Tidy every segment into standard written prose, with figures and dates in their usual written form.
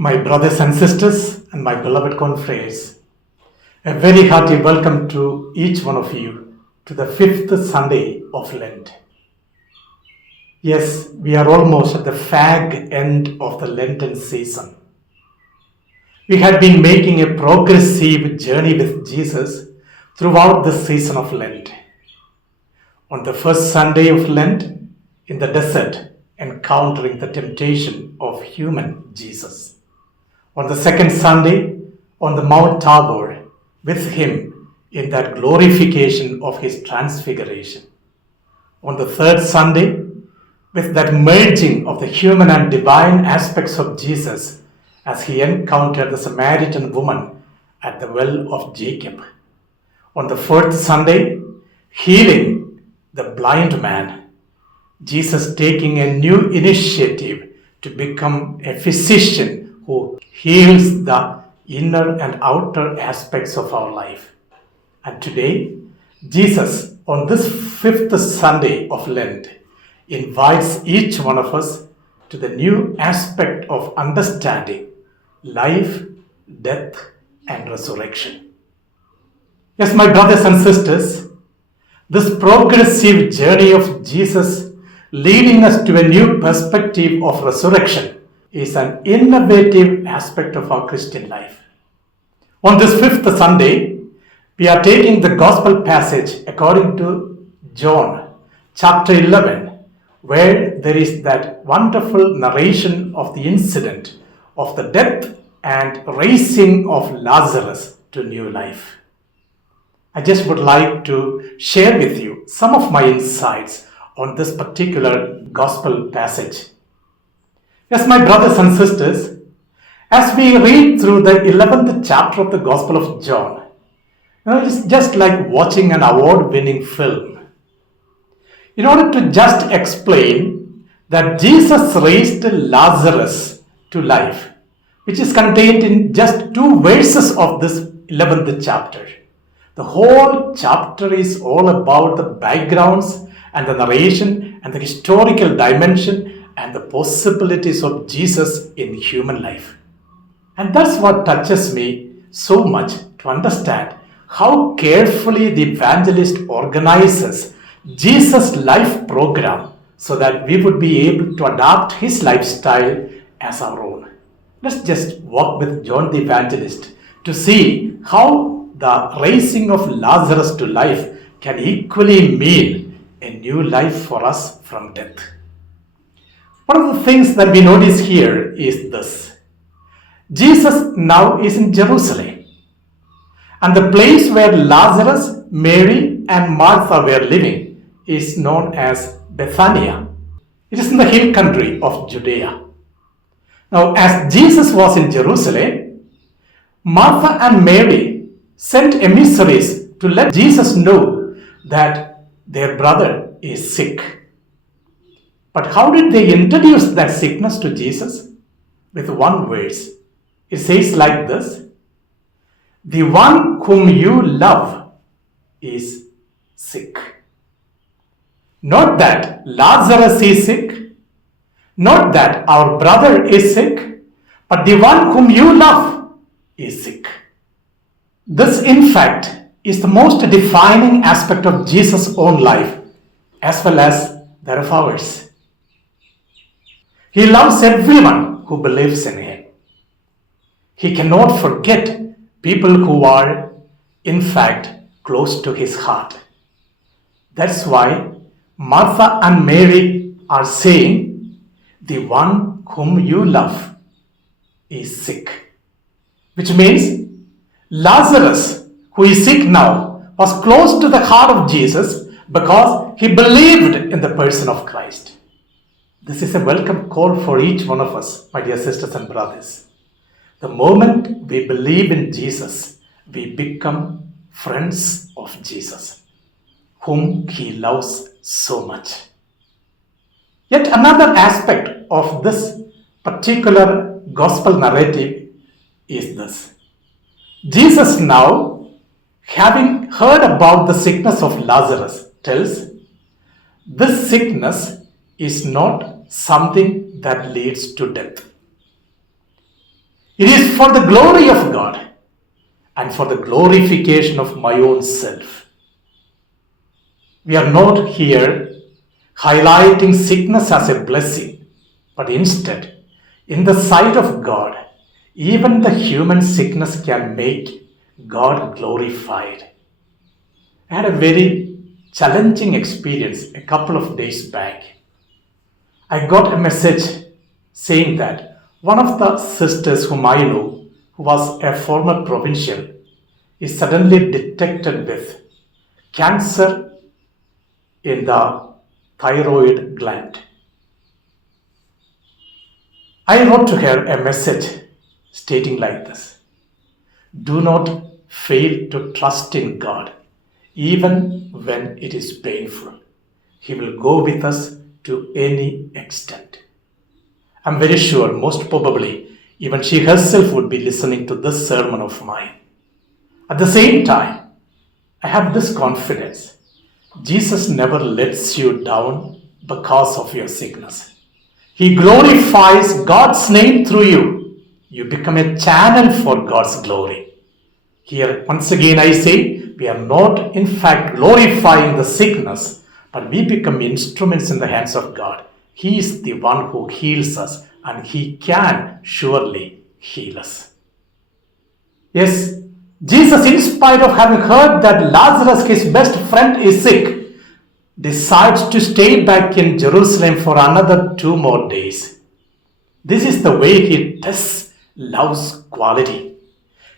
My brothers and sisters and my beloved confreres, a very hearty welcome to each one of you to the fifth Sunday of Lent. Yes, we are almost at the fag end of the Lenten season. We had been making a progressive journey with Jesus throughout the season of Lent. On the first Sunday of Lent, in the desert, encountering the temptation of human Jesus. On the second Sunday, on the Mount Tabor, with him in that glorification of his transfiguration. On the third Sunday, with that merging of the human and divine aspects of Jesus as he encountered the Samaritan woman at the well of Jacob. On the fourth Sunday, healing the blind man, Jesus taking a new initiative to become a physician who heals the inner and outer aspects of our life. And today, Jesus, on this fifth Sunday of Lent, invites each one of us to the new aspect of understanding life, death, and resurrection. Yes, my brothers and sisters, this progressive journey of Jesus leading us to a new perspective of resurrection is an innovative aspect of our Christian life. On this fifth Sunday, we are taking the gospel passage according to John chapter 11, where there is that wonderful narration of the incident of the death and raising of Lazarus to new life. I just would like to share with you some of my insights on this particular gospel passage. Yes, my brothers and sisters, as we read through the 11th chapter of the Gospel of John, it's just like watching an award-winning film. In order to just explain that Jesus raised Lazarus to life, which is contained in just 2 verses of this 11th chapter. The whole chapter is all about the backgrounds and the narration and the historical dimension and the possibilities of Jesus in human life. And that's what touches me so much to understand how carefully the evangelist organizes Jesus' life program so that we would be able to adapt his lifestyle as our own. Let's just walk with John the Evangelist to see how the raising of Lazarus to life can equally mean a new life for us from death. One of the things that we notice here is this. Jesus now is in Jerusalem, and the place where Lazarus, Mary, and Martha were living is known as Bethania. It is in the hill country of Judea. Now, as Jesus was in Jerusalem, Martha and Mary sent emissaries to let Jesus know that their brother is sick. But how did they introduce that sickness to Jesus? With one verse. It says like this: the one whom you love is sick. Not that Lazarus is sick, not that our brother is sick, but the one whom you love is sick. This, in fact, is the most defining aspect of Jesus' own life, as well as that of ours. He loves everyone who believes in him. He cannot forget people who are, in fact, close to his heart. That's why Martha and Mary are saying, the one whom you love is sick. Which means Lazarus, who is sick now, was close to the heart of Jesus because he believed in the person of Christ. This is a welcome call for each one of us, my dear sisters and brothers. The moment we believe in Jesus, we become friends of Jesus, whom he loves so much. Yet another aspect of this particular gospel narrative is this. Jesus now, having heard about the sickness of Lazarus, tells, this sickness is not something that leads to death. It is for the glory of God and for the glorification of my own self. We are not here highlighting sickness as a blessing, but instead, in the sight of God, even the human sickness can make God glorified. I had a very challenging experience a couple of days back. I got a message saying that one of the sisters whom I know, who was a former provincial, is suddenly detected with cancer in the thyroid gland. I wrote to her a message stating like this: do not fail to trust in God, even when it is painful. He will go with us to any extent. I'm very sure, most probably, even she herself would be listening to this sermon of mine. At the same time, I have this confidence. Jesus never lets you down because of your sickness. He glorifies God's name through you. You become a channel for God's glory. Here, once again, I say, we are not in fact glorifying the sickness, but we become instruments in the hands of God. He is the one who heals us, and He can surely heal us. Yes, Jesus, in spite of having heard that Lazarus, his best friend, is sick, decides to stay back in Jerusalem for another 2 more days. This is the way He tests love's quality.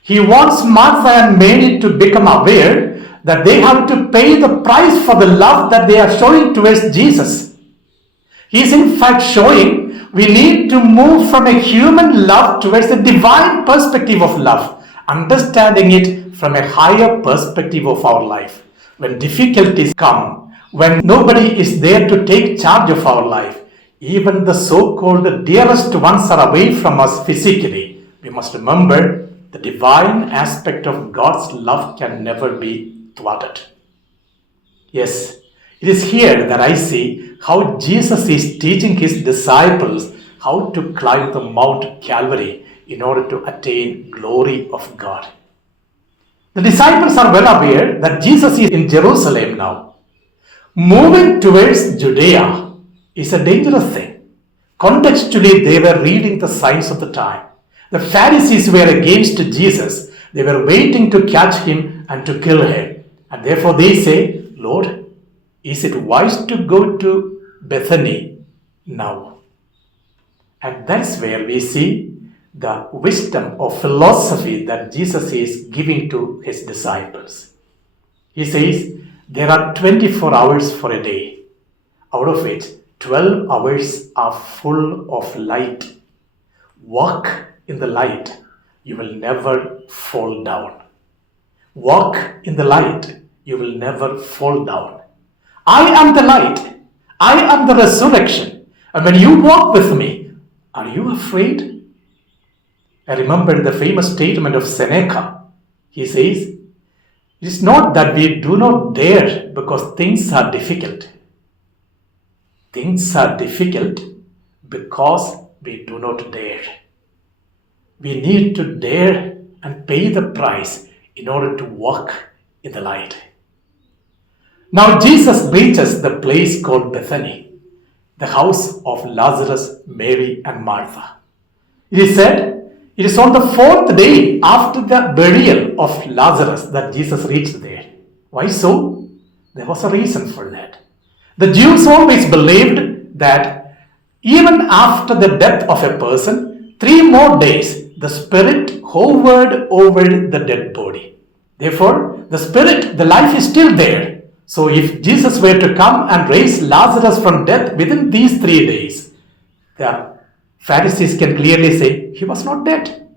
He wants Martha and Mary to become aware that they have to pay the price for the love that they are showing towards Jesus. He is in fact showing we need to move from a human love towards a divine perspective of love, understanding it from a higher perspective of our life. When difficulties come, when nobody is there to take charge of our life, even the so-called dearest ones are away from us physically, we must remember the divine aspect of God's love can never be thwarted. Yes, it is here that I see how Jesus is teaching His disciples how to climb the Mount Calvary in order to attain glory of God. The disciples are well aware that Jesus is in Jerusalem now. Moving towards Judea is a dangerous thing. Contextually, they were reading the signs of the time. The Pharisees were against Jesus. They were waiting to catch Him and to kill Him. And therefore they say, Lord, is it wise to go to Bethany now? And that's where we see the wisdom or philosophy that Jesus is giving to His disciples. He says, there are 24 hours for a day, out of which 12 hours are full of light. Walk in the light, you will never fall down. Walk in the light, you will never fall down. I am the light. I am the resurrection. And when you walk with me, are you afraid? I remember the famous statement of Seneca. He says, it is not that we do not dare because things are difficult. Things are difficult because we do not dare. We need to dare and pay the price in order to walk in the light. Now Jesus reaches the place called Bethany, the house of Lazarus, Mary and Martha. It is said, it is on the 4th day after the burial of Lazarus that Jesus reached there. Why so? There was a reason for that. The Jews always believed that even after the death of a person, 3 more days, the spirit hovered over the dead body. Therefore, the spirit, the life is still there. So if Jesus were to come and raise Lazarus from death within these 3 days, the Pharisees can clearly say he was not dead.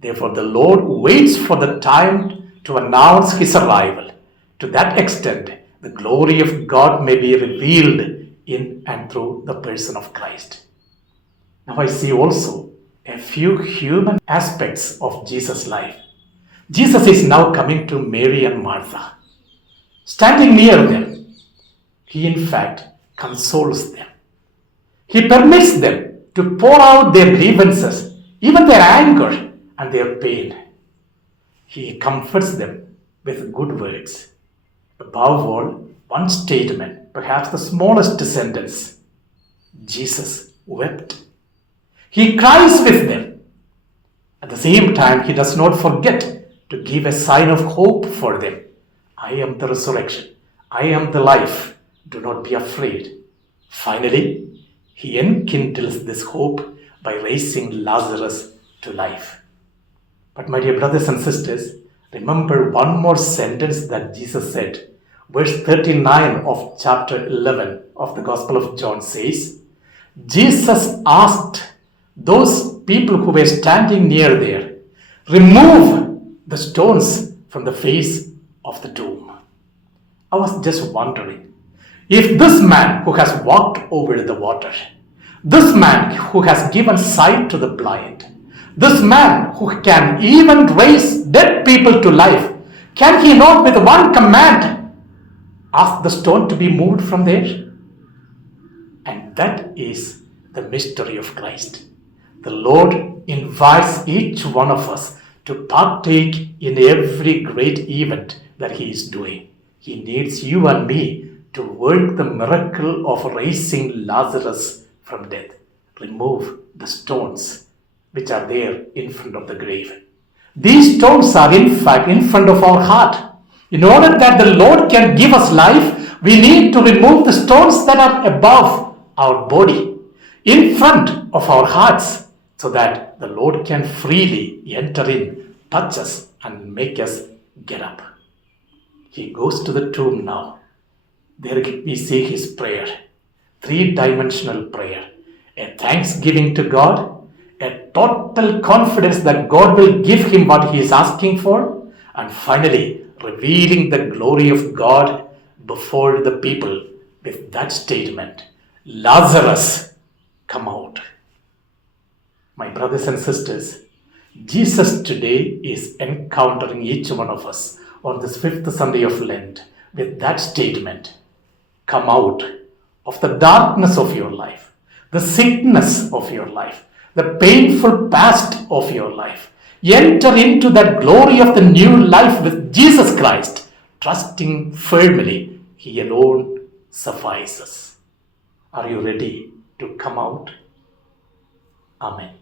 Therefore, the Lord waits for the time to announce His arrival. To that extent, the glory of God may be revealed in and through the person of Christ. Now I see also a few human aspects of Jesus' life. Jesus is now coming to Mary and Martha. Standing near them, He in fact consoles them. He permits them to pour out their grievances, even their anger, and their pain. He comforts them with good words. Above all, one statement, perhaps the smallest sentence: Jesus wept. He cries with them. At the same time, he does not forget to give a sign of hope for them. I am the resurrection. I am the life. Do not be afraid. Finally, he enkindles this hope by raising Lazarus to life. But my dear brothers and sisters, remember one more sentence that Jesus said. Verse 39 of chapter 11 of the Gospel of John says, Jesus asked those people who were standing near there, remove the stones from the face of the tomb. I was just wondering, if this man who has walked over the water, this man who has given sight to the blind, this man who can even raise dead people to life, can he not with one command ask the stone to be moved from there? And that is the mystery of Christ. The Lord invites each one of us to partake in every great event that He is doing. He needs you and me to work the miracle of raising Lazarus from death. Remove the stones which are there in front of the grave. These stones are in fact in front of our heart. In order that the Lord can give us life, we need to remove the stones that are above our body, in front of our hearts, so that the Lord can freely enter in, touch us, and make us get up. He goes to the tomb now. There we see his prayer, three-dimensional prayer, a thanksgiving to God, a total confidence that God will give him what he is asking for, and finally revealing the glory of God before the people with that statement, Lazarus, come out. My brothers and sisters, Jesus today is encountering each one of us on this 5th Sunday of Lent with that statement, come out of the darkness of your life, the sickness of your life, the painful past of your life. Enter into that glory of the new life with Jesus Christ, trusting firmly He alone suffices. Are you ready to come out? Amen.